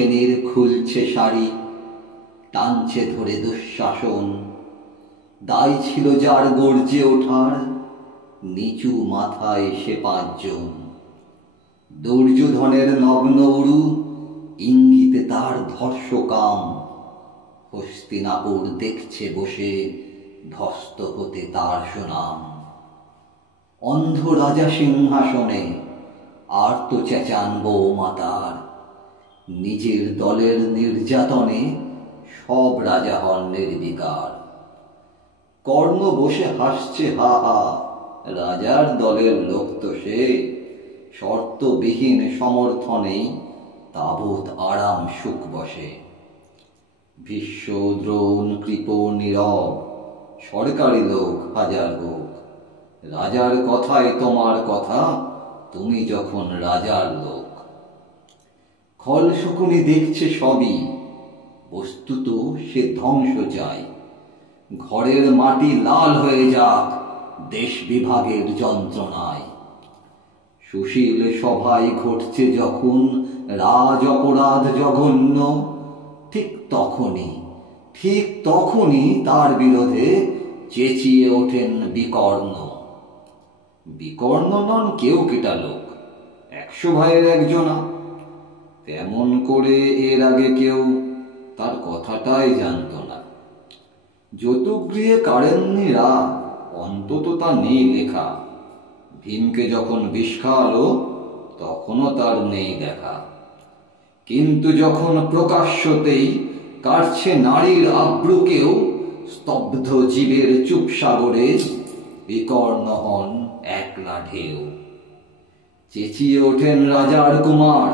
শ্রেণীর খুলছে শাড়ি, টানছে ধরে দুঃশাসন। দায় ছিল যার গর্জে ওঠার, নিচু মাথায় সে পাঁচজন। দুর্যোধনের নগ্ন উরু, ইঙ্গিতে তার ধর্ষকাম। হস্তিনাপুর দেখছে বসে, ধ্বস্ত হতে তার সুনাম। অন্ধ রাজা সিংহাসনে, আর্ত চেঁচান বৌমাতার। নিজের দলের নির্যাতনে সব রাজা হন নির্বিকার। কর্ণ বসে হাসছে হা হা, রাজার দলের লোক তো সে। শর্তবিহীন সমর্থনেই তাবৎ আরাম সুখ বসে। ভীষ্ম, দ্রোণ, কৃপ, নীরব, সরকারি লোক হাজার হোক, রাজার কথায় তোমার কথা, তুমি যখন রাজার লোক। খল শকুনি দেখছে সবই, বস্তুত সে ধ্বংস চায়। ঘরের মাটি লাল হয়ে যাক দেশ বিভাগের যন্ত্রণায়। সুশীল সভায় ঘটছে যখন রাজ অপরাধ জঘন্য, ঠিক তখনই তার বিরোধে চেঁচিয়ে ওঠেন বিকর্ণ। বিকর্ণ নন কেউ কেটা লোক, 100 ভাইয়ের একজনা। তেমন করে এর আগে কেউ তার কথাটাই জানত না। যতুগৃহে কারেননি রাগ, অন্তত তা নেই লেখা। ভীমকে যখন বিষ খাওয়ালো, তখনও তার নেই দেখা। কিন্তু যখন প্রকাশ্যতেই কাটছে নারীর আব্রুকেও, স্তব্ধ জীবের চুপ সাগরে বিকর্ণ হন একলা ঢেউ। চেঁচিয়ে ওঠেন রাজার কুমার,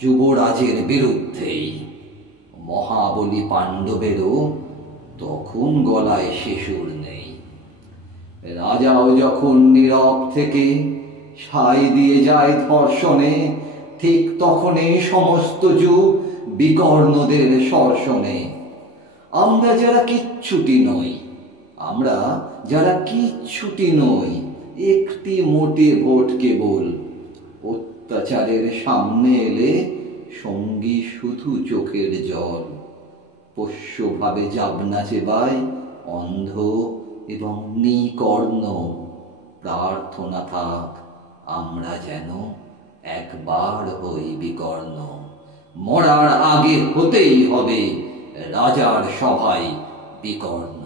যুবরাজের বিরুদ্ধেই। মহাবলী পাণ্ডবেরও তখন গলায় সে সুর নেই। রাজাও যখন নীরব থেকে সায় দিয়ে যায় ধর্ষণে, ঠিক তখনই সমস্ত যুগ বিকর্ণদের শর্ষণে। আমরা যারা কিচ্ছুটি নই, একটি মোটে ভোট কেবল। অত্যাচারের সামনে এলে সঙ্গী শুধু চোখের জল। পোষ্যভাবে যাবনা চেবায় অন্ধ এবং নিকর্ণ। প্রার্থনা থাক আমরা যেন একবার হই বিকর্ণ। মরার আগে হতেই হবে রাজার সভায় বিকর্ণ।